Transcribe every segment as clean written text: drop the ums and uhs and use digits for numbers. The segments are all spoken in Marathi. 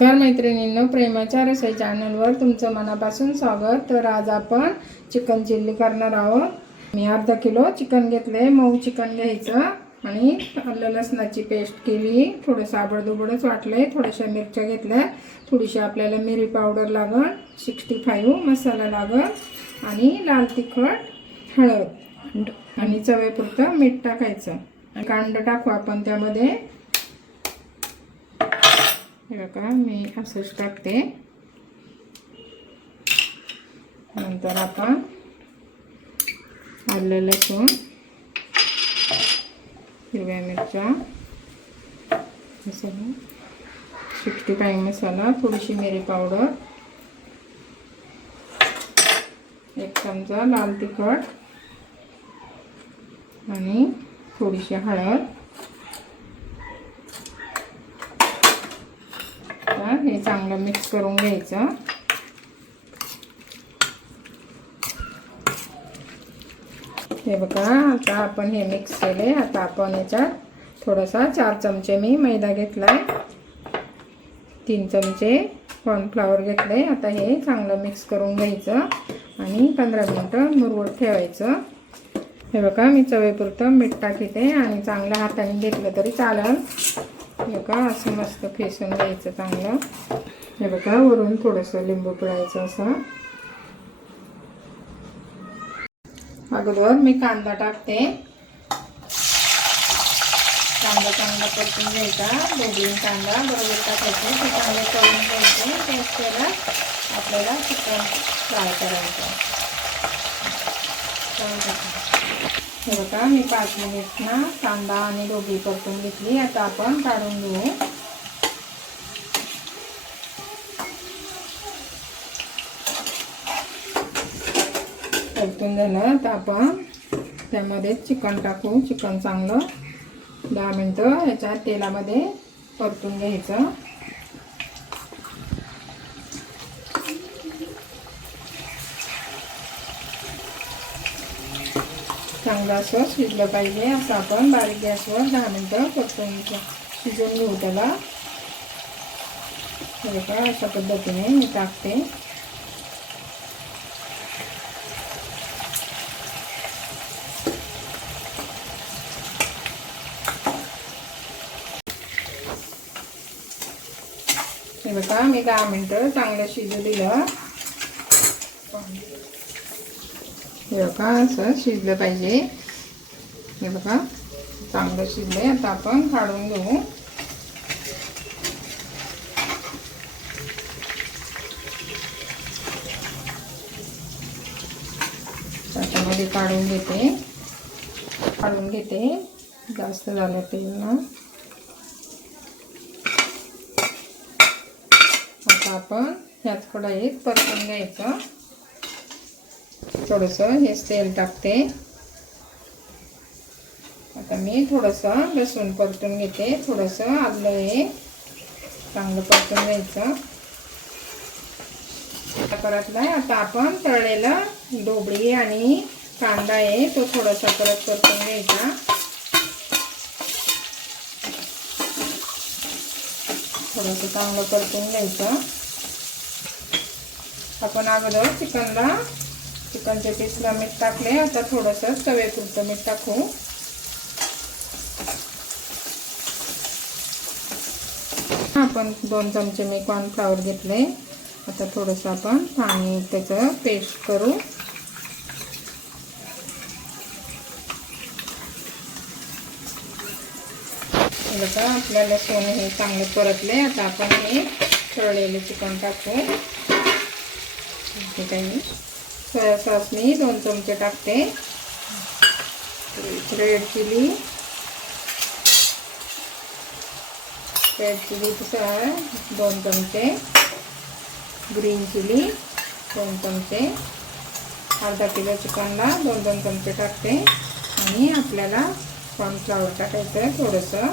नमस्कार मैत्रिणींनो, प्रेमाच्या रसोई चॅनलवर तुमचं मनापासून स्वागत। तर आज आपण चिकन चिल्ली करणार आहोत। मी अर्धा किलो चिकन घेतले। मऊ चिकन घ्यायचं आणि आलं लसणाची पेस्ट केली, थोडं साबडदुबडच वाटले, थोड्याशा मिरच्या घेतल्या, थोडीशी आपल्याला मिरी पावडर लागल, 65 मसाला लागल आणि लाल तिखट, हळद आणि चवीपुरतं मीठ टाकायचं। कांदा टाकू आपण त्यामध्ये। हे बघा मी असंच टाकते। नंतर आपण आलं लसूण, हिरव्या मिरच्या, मसाला 65 मसाला, थोडीशी मिरी पावडर, 1 चमचा लाल तिखट आणि थोडीशी हळद। हे चांगलं मिक्स करून घ्यायचं। हे बघा आता आपण हे मिक्स केले। आता आपण याच्यात थोडासा 4 चमचे मी मैदा घेतलाय, 3 चमचे कॉर्नफ्लॉवर घेतले। आता हे चांगलं मिक्स करून घ्यायचं आणि 15 मिनिटं मुरवत ठेवायचं। हे बघा मी चवीपुरतं मीठ टाकते आणि चांगल्या हाताने घेतलं तरी चालेल। हे बघा असं मस्त फेसून घ्यायचं चांगलं। हे बघा वरून थोडंसं लिंबू पिळायचं असं। अगोदर मी कांदा टाकते। कांदा चांगला परतून घ्यायचा, दोघी कांदा बरोबर टाकायचे, ते चांगले तळून घ्यायचे। त्याच तेलात आपल्याला चिकन फ्राय करायचं। हे बघा मी 5 मिनिट ना कांदा आणि दोघी परतून घेतली। आता आपण काढून घेऊ। परतून झालं तर आपण त्यामध्ये चिकन टाकू। चिकन चांगलं 10 मिनिटं याच्या तेलामध्ये परतून घ्यायचं। चांगलं असं शिजलं पाहिजे, असं आपण बारीक गॅसवर 10 मिनिटं परतून शिजवून घेऊ त्याला। हे बघा अशा पद्धतीने मी टाकते। हे बघा मी 10 मिनिटं चांगलं शिजू दिलं। हे बघा असं शिजलं पाहिजे। हे बघा चांगलं शिजलंय। आता आपण काढून घेऊ। त्याच्यामध्ये काढून घेते, जास्त झालं तेल ना। आता आपण ह्याच कढईत परतून घ्यायचं। थोडंसं हेच तेल टाकते। आता मी थोडंसं लसूण परतून घेते, थोडंसं आलं हे चांगलं परतून घ्यायचं। परतलाय। आता आपण तळलेला ढोबळी आणि कांदा आहे तो थोडासा परतून घ्यायचा। थोडंसं चांगलं परतून घ्यायचं। आपण अगोदर चिकनच्या पीसला मीठ टाकले, आता थोडंसं चवीपुरतं मीठ टाकू। आपण 2 चमचे मी कॉर्नफ्लॉवर घेतले। आता थोडंसं आपण पाणी त्याचं पेस्ट करू। बघा आपल्याला सोनं हे चांगले परतले। आता आपण हे तळलेले चिकन टाकू। सोया सॉस मी 2 चमचे टाकते, रेड चिली 2 चमचे, ग्रीन चिली 2 चमचे, अर्धा किलो चिकनला 2-2 चमचे टाकते आणि आपल्याला कॉर्नफ्लॉवर टाकायचं थोडंसं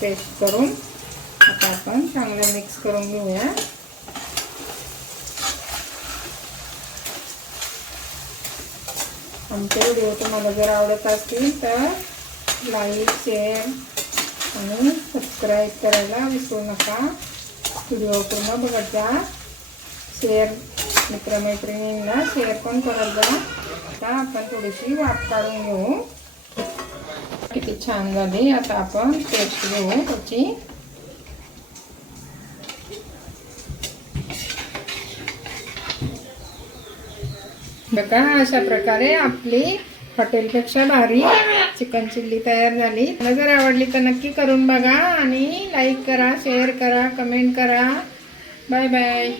पेस्ट करून। आता आपण चांगलं मिक्स करून घेऊया। आमचे व्हिडिओ तुम्हाला जर आवडत असतील तर लाईक, शेअर आणि सबस्क्राईब करायला विसरू नका। व्हिडिओ पूर्ण बघत जा, शेअर मित्रमैत्रिणींना शेअर पण करत जा. आता आपण थोडीशी वाफ काढून घेऊ. किती छान झाली. आता आपण पेस्ट घेऊ त्याची. बघा अशा प्रकारे आपली हॉटेलपेक्षा भारी चिकन चिल्ली तयार झाली. मला जर आवडली तर नक्की करून बघा आणि लाईक करा, शेअर करा, कमेंट करा. Bye bye.